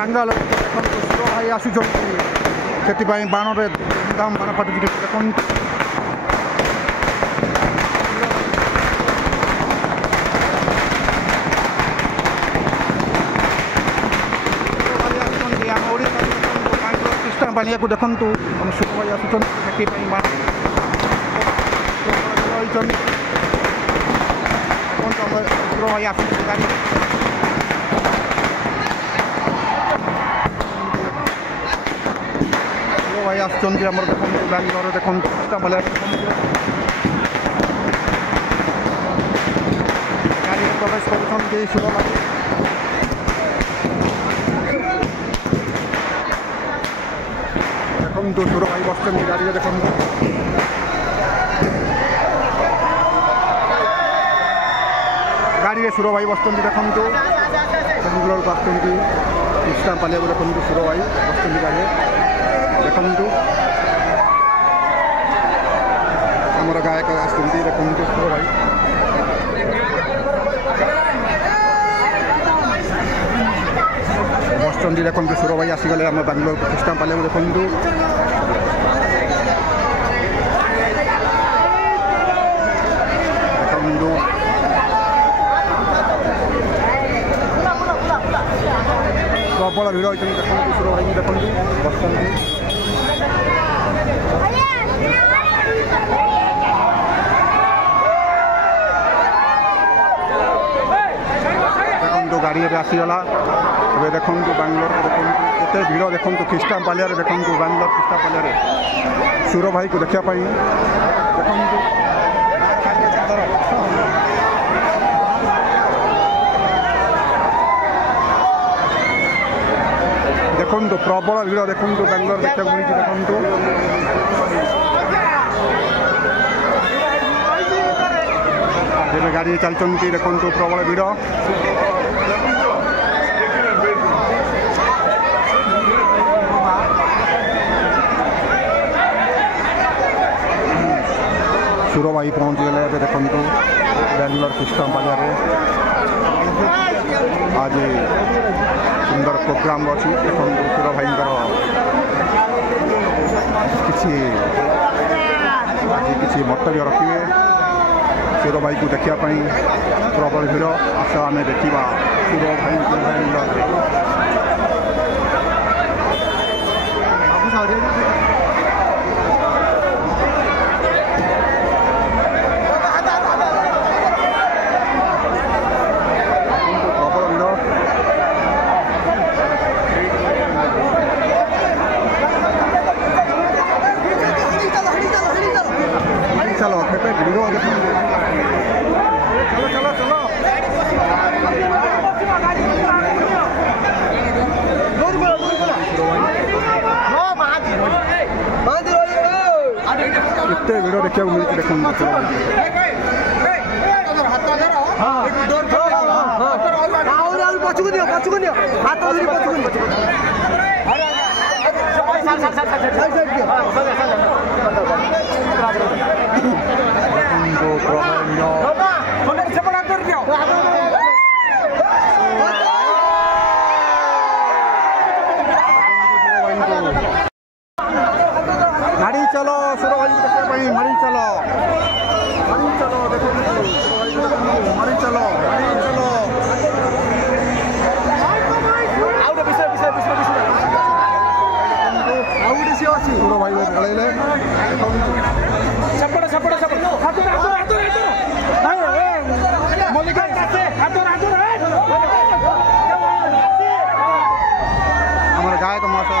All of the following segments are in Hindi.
ବାଙ୍ଗାଲୋର ଦେଖନ୍ତୁ ସୁର ଭାଇ ଆସୁଛନ୍ତି, ସେଥିପାଇଁ ବାଣରେ ଧୁମଧାମ ବାଣ ଫାଟୁଛି। ଦେଖନ୍ତୁ ଆମ ଓଡ଼ିଶା ବାଙ୍ଗାଲୋର ଖ୍ରୀଷ୍ଟାନ ପାଲିଆକୁ ଦେଖନ୍ତୁ, ଆମ ସୁର ଭାଇ ଆସୁଛନ୍ତି, ସେଥିପାଇଁ ବାଣ ରହିଛନ୍ତି। ଦେଖନ୍ତୁ ଆମ ସୁର ଭାଇ ଆସୁଛନ୍ତି ଗାଡ଼ି भाई आसुँच आम देखो बांगलोर देखो गाड़ी प्रवेश कर सुर भाई देखो सुर भाई बस गाड़ी देखो गाड़ी सुर भाई बस देखो बेंगलोर को आसुँच ख्रीष्टान पालिया को देखो सुर भाई बस गाड़ी देखु आमर गायक आसुँच देखो सुर भाई बसचंदी देखो सुर भाई आसीगले आम बांगलोर ख्रीष्टान पालिया देखु प्रबल भिड़ होती देखो सुर भाई देखो बसचंदी देखो गाड़ी आसीगला ए देखो बांगलोर देखो केते भिड़ देखो ख्रीष्टान पालिया देखो बांगलोर ख्रीष्टान पालिया सुर भाई को देखा देखो प्रबल भिड़ देखो बांगलोर देखा मिली देखो गाड़ी चलती देखो प्रबल भिड़ सुर भाई पहुँच गए देखो बांगलोर ख्रीष्टान पालिया आज सुंदर प्रोग्राम अच्छी देखो सुर भाई किसी मंतव्य रखिए सुर भाई को देखापी प्रबल भिड़ आस आम देखा सुर भाई बांगलोर चलो खेपे भिड़ चलो चलो चलो केते भिड़ देखा मिलती देखो गाड़ी चलो सुर भाई देखा मारी चलो देखो मारी चलो सुर भाई पलैले आमर गायक मासा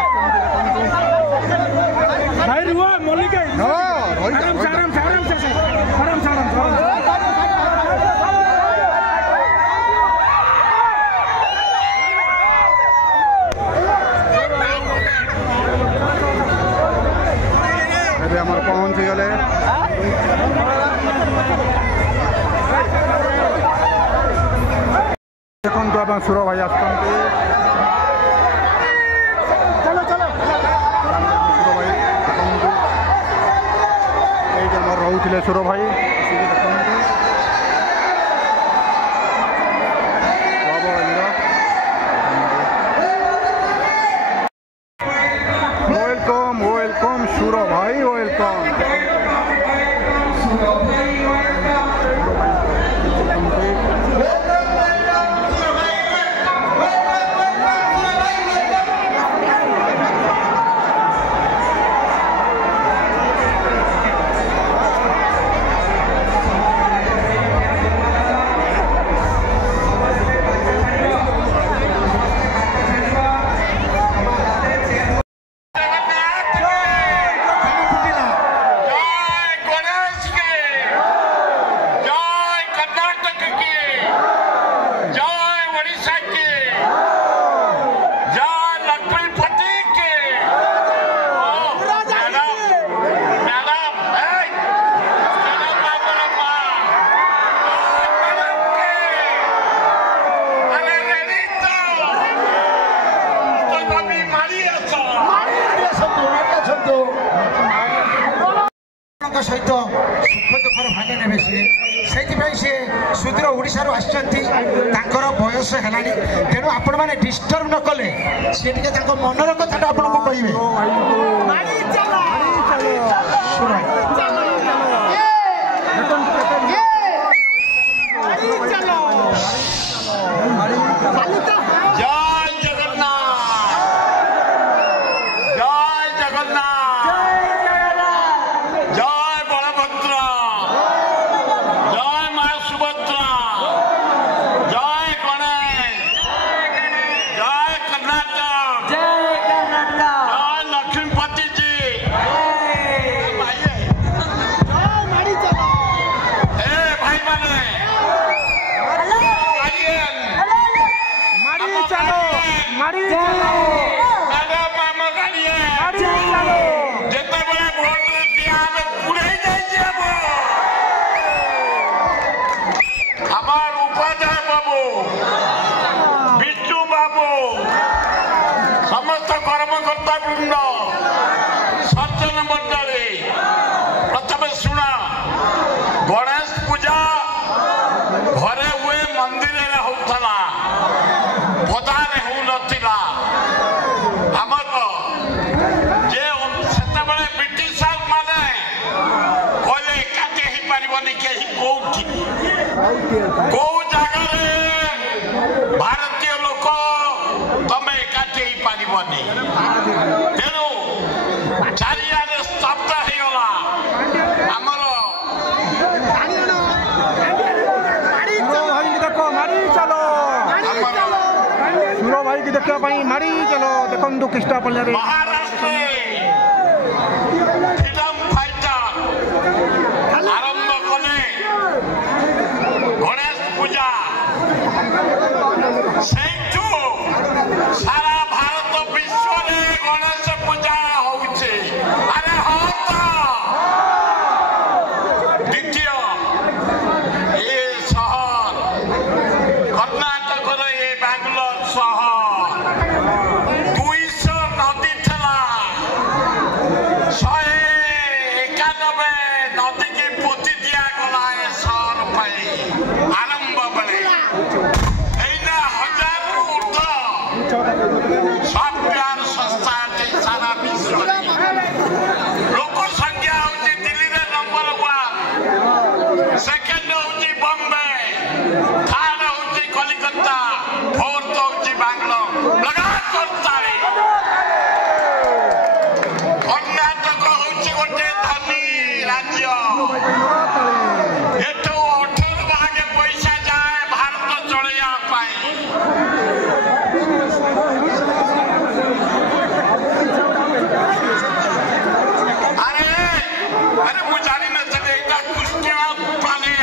आमर पहुँच गले देखो सुर भाई आसुँच रोते सुर भाई सहित सुख दुखर भाग ने से सुदूर ओडार आसर बयस है तेणु आपण मैंने डिस्टर्ब न कले सी मनर कथा आपको कहे समस्त कर्मकर्ता वृंद सज्जन मंडली प्रथम शुण गणेश पूजा घरे हुए मंदिर होता पदार हो नाला आमर जे से ब्रिटिश माने कहले एकाठी हो पारबनी कहीं कौ जगह भारतीय लोक तमें एकाठी हो पारबनी तेणु चारिआडे स्तब्ध होगला आमर सुर भाई की देखा मारी चलो देखो कृष्णा पल्ले महाराष्ट्र फ्रीडम फाइटर आरंभ कले गणेश पूजा से सारा भारत विश्व में गणेश पूजा होउछे अरे हाँ तो द्वितीय ये शहर कर्नाटक ये बैंगलोर शहर 200 नदी थला 191 नदी की पोती दिया गला है शहर पाई आरंभ बने सॉफ्टवेयर संस्था सारा विश्व लोक संख्या होती दिल्ली रे नंबर 1 सेकंड होती बॉम्बे थर्ड होती कलकत्ता फोर्थ होती बैंगलोर लगातार ताली कर्नाटक होती गोटे धनी राज्य एठो 18 भागे पैसा जाए भारत चलैया पाई अरे मुझारी न चले इतना कुश्ती पाले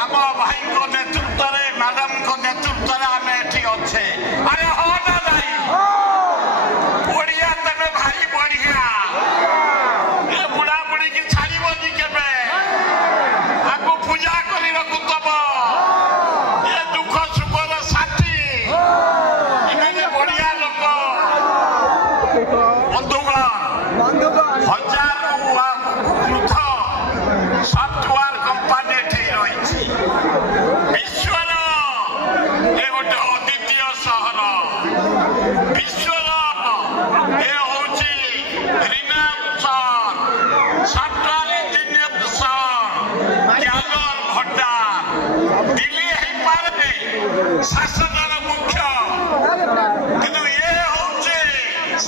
आम भाई को नेतृत्व मैडम को नेतृत्व आम एटी अच्छे अरे हाँ ना भाई ओडिया तमें भाई बढ़िया ये बुढ़ा बुढ़ी की छाड़बनी केबे आपको पूजा करी रखुतब ये दुख सुखर साथी इन्हें बढ़िया लोक बंधुगण हजार वृद्ध सफ्टवेयर कंपानी रही विश्वर ये गोटे अद्वितीय सहर विश्वर ये हूँ रिनाम सहर सफ्टवेयर इंजीनियर सहर ज्ञानर भंडार दिल्ली हो पारे शासनर मुख्य किंतु ये हूँ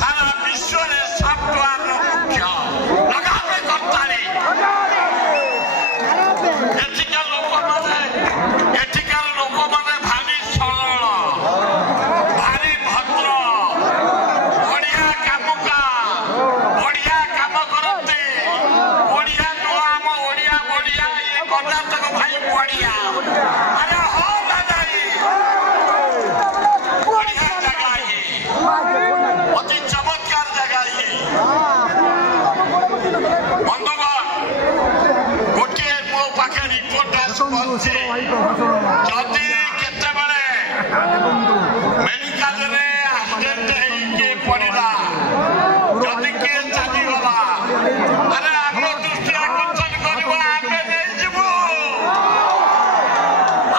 सारा विश्व सफ्टवेयर मुख्य लगामे करताली एठिकार लोक माने भारी सरल भारी भद्र बढ़िया कामुका बढ़िया काम करते बढ़िया नुआ आम ओडिया बढ़िया ये कर्नाटक भाई बढ़िया अरे हाँ दादा बढ़िया जगह ये अति चमत्कार जगह ये बंधुगण ପହଞ୍ଚି ଯଦି କେତେବେଳେ ମେଡିକାଲରେ ଆକ୍ସିଡେଣ୍ଟ ହେଇକି ପଡ଼ିଲା ଯଦି କିଏ ଚାଲିଗଲା ଆରେ ଆମ ଦୃଷ୍ଟି ଆକର୍ଷଣ କରିବ ଆମେ ନେଇଯିବୁ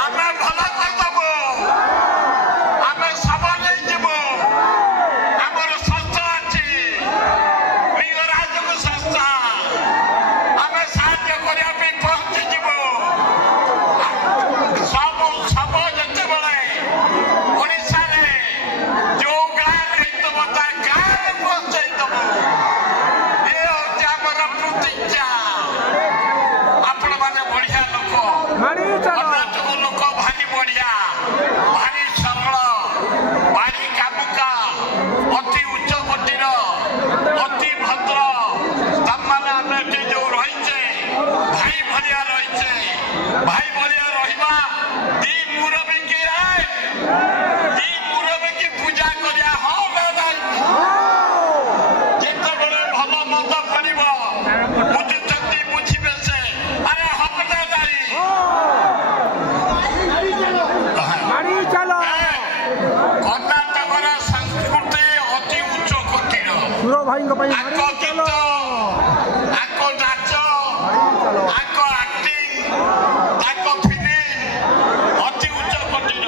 ଆମେ ଭଲ କରିଦେବୁ ଆମେ ଶବ ନେଇଯିବୁ ଆମର ସଂସ୍ଥା ଅଛି ଲିଙ୍ଗରାଜଙ୍କ ସଂସ୍ଥା ଆମେ ସାହାଯ୍ୟ କରିବା ପାଇଁ ପହଞ୍ଚିଯିବୁ ସବୁ ଶବ ଯେତେବେଳେ ଓଡ଼ିଶାରେ ଯୋଉ ଗାଁରେ ହେଇଥିବ ତା ଗାଁରେ ପହଞ୍ଚେଇଦେବୁ ଏ ହଉଛି ଆମର ପ୍ରତିଜ୍ଞା ଆପଣମାନେ ବଢିଆ ଲୋକ କର୍ଣ୍ଣାଟକ ଲୋକ ଭାରି ବଢିଆ ଭାରି ସରଳ ଭାରି କାମୁକା ଅତି ଉଚ୍ଚ କୋଟିର ଅତି ଭଦ୍ର ତମାନେ ଆମେ ଏଠି ଯୋଉ ରହିଛେ ଭାଇ ଭଳିଆ ରହିଛେ ଭାଇ ଭଳିଆ ରହିବା ଦି ମୁରବୀକି ପୂଜା କରିବା ହଁ ନା ନାଇଁ ଯେତେବେଳେ ଭଲ ମନ୍ଦ କରିବ ବୁଝୁଛନ୍ତି ବୁଝିବେ ସେ ଆରେ ହବ ନା ନାଇଁ କର୍ଣ୍ଣାଟକର ସଂସ୍କୃତି ଅତି ଉଚ୍ଚ କୋଟିର ଆଙ୍କ ଗୀତ ଆଙ୍କ ନାଚ ଆଙ୍କ ଆକ୍ଟିଂ ତାଙ୍କ ଫିଲ୍ମ ଅତି ଉଚ୍ଚ କୋଟିର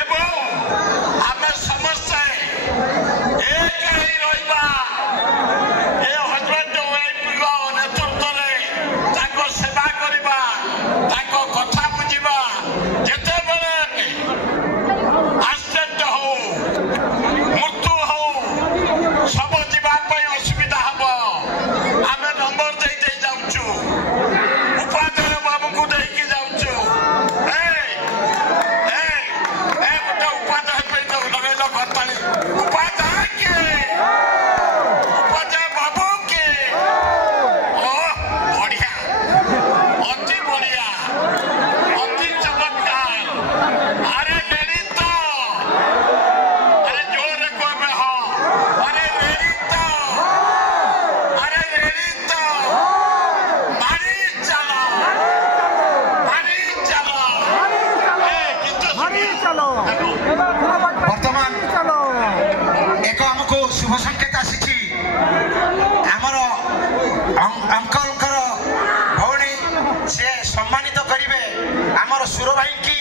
ଏବଂ ଆମେ ସମସ୍ତେ ଏକ ହେଇ ରହିବା ଏ ହଜବେଣ୍ଡ ୱାଇଫଙ୍କ ନେତୃତ୍ୱରେ ତାଙ୍କ ସେବା କରିବା ତାଙ୍କ କଥା ବୁଝିବା ଯେତେବେଳେ ଆକ୍ସିଡେଣ୍ଟ ହଉ ମୃତ୍ୟୁ ହଉ ଶବ ଯିବା ପାଇଁ ଅସୁବିଧା ହବ ଆମେ ନମ୍ବର ଦେଇ ଯାଉଛୁ ଉପାଧ୍ୟାୟ ବାବୁଙ୍କୁ ଦେଇକି ଯାଉଛୁ ଗୋଟେ ଉପାଧ୍ୟାୟ ପାଇଁ ଲଗେଇଲ ଘରତାଳି ଉପାଧ୍ୟାୟ କିଏ ଉପାଧ୍ୟାୟ ବାବୁ କିଏ ଓ ବଢିଆ ଅତି ବଢିଆ ଅତି ଚମତ୍କାର ଆରେ ରେଡି ତ ଆରେ ଜୋରରେ କହିବେ ହଁ ଆରେ ରେଡି ତ ମାରି ଚାଲ ବର୍ତ୍ତମାନ ଏକ ଆମକୁ ଶୁଭ ସଂକେତ ଆସିଛି ଆମର ଅଙ୍କଲଙ୍କର ଭଉଣୀ ସେ ସମ୍ମାନିତ କରିବେ ଆମର ସୁର ଭାଇକି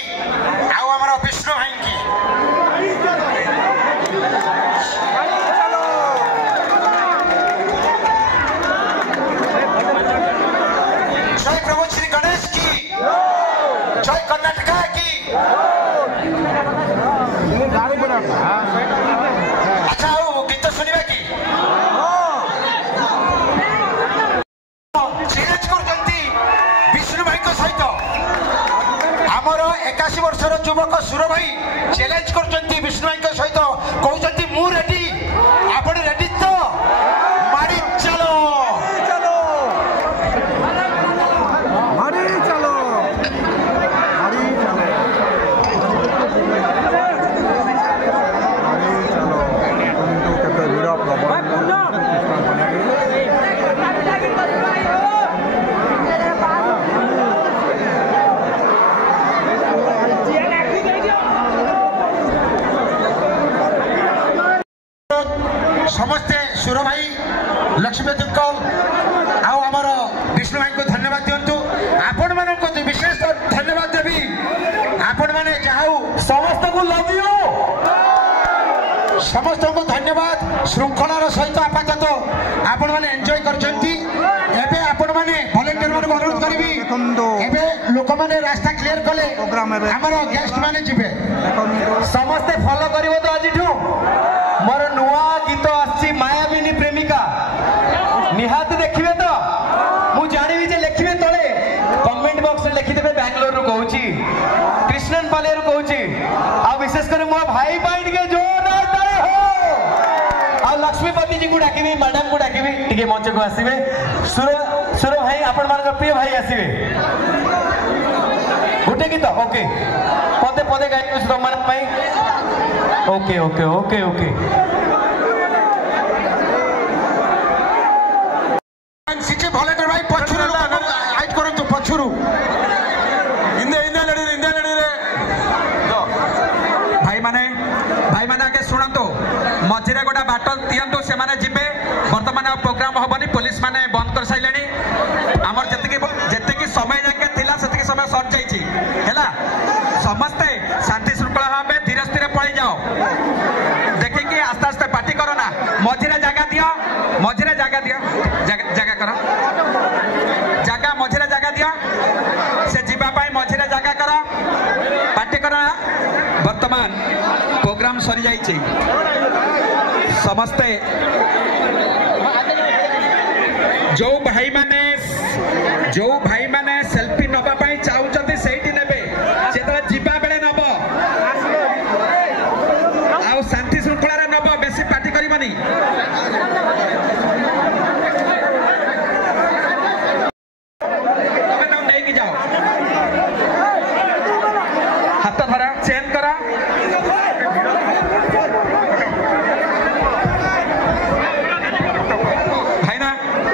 ଆଉ ଆମର ବିଷ୍ଣୁ ଭାଇକି ଜୟ ପ୍ରଭୁ ଶ୍ରୀ ଗଣେଶ की जय कर्नाटका की अच्छा आओ गीत सुनिबा की चैलेंज करजंती विष्णु भाई को सहित हमर 81 वर्षर युवक सुर भाई चैलेंज करजंती विष्णु भाई को सहित कहउजंती मु रेडी आपण रेडी तो मारी चलो समस्ते सुर भाई लक्ष्मी दुक्कल आमर विष्णु भाई को धन्यवाद दिंतु आपण मान विशेष धन्यवाद देवी आपण मैंने जाऊ समस्त को लव यू समस्त को धन्यवाद श्रृंखलार सहित आपातत आपण मैंने एंजॉय करछंती एबे आपण मैंने वॉलंटियर मान अनुरोध करिवि एबे लोक माने रास्ता क्लियर कले हमर गेस्ट माने जिबे समस्त फॉलो करिवो तो आजिठू मोर नुआ गीत आसी मायाबिनी प्रेमिका निहात देखिबे तो मु जानिबि जे लेखिबे तळे कमेंट बॉक्स रे लिखि देबे बेंगलोर रो कहूची कृष्णन पाले रो कहूची आ विशेष करे मो भाई बाइट के जोरदार ताली हो आ लक्ष्मीपति जी को डाकिबी मैडम को डाकिबी टिके मंच को आसीबे सुर भाई आपण मान प्रिय भाई आसीबे गोटे गीत ओके पदे पदे गाई तमान पाई ओके ओके ओके ओके मझे गोटे बाट दिंतु से जीवे बर्तमान प्रोग्राम हेनी पुलिस मैंने बंद कर सारे आमर जी समय जाके थिला से समय सर जाइला समस्ते शांति श्रृंखला भाव धीरे धीरे पलि जाओ देखिए आस्ते आस्ते पार्टी करो ना मझे जगह दियो मझे जगह दियो जगह कर जगह मझे जगह दियो से जीवाई मझे जगह कर पार्टी कर वर्तमान प्रोग्राम सरी जाइए समस्ते जो भाई माने सेल्फी नबा पाई चाहते सेठी नेबे जेतले जीवा बेले नब आ शांति श्रृंखला रे नब बेसी पार्टी करिवनी तमे नाम नहीं की जाओ हाथ धरा चेन करा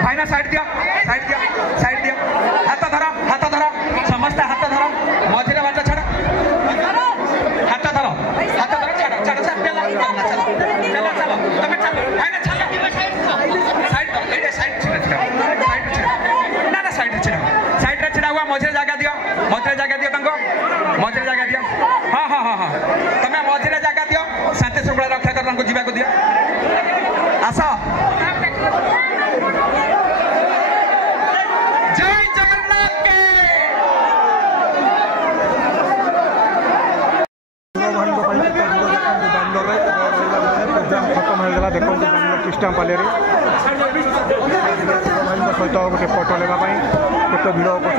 भाईना साइड दिया हाथ धरा समस्त हाथ धर मझे बाट छाड़ हाथ धर छाड़ साइड छिड़ा हुआ मझे जगह दियो मझे जगह दियो मझे जगह दियो हाँ तमें मझे जगह दियो शांति श्रृंखला रक्षा कर जीवाक दियो आस देखो कृष्णापाली सहित गोटे फोटो लेवाई केते भिड़ कर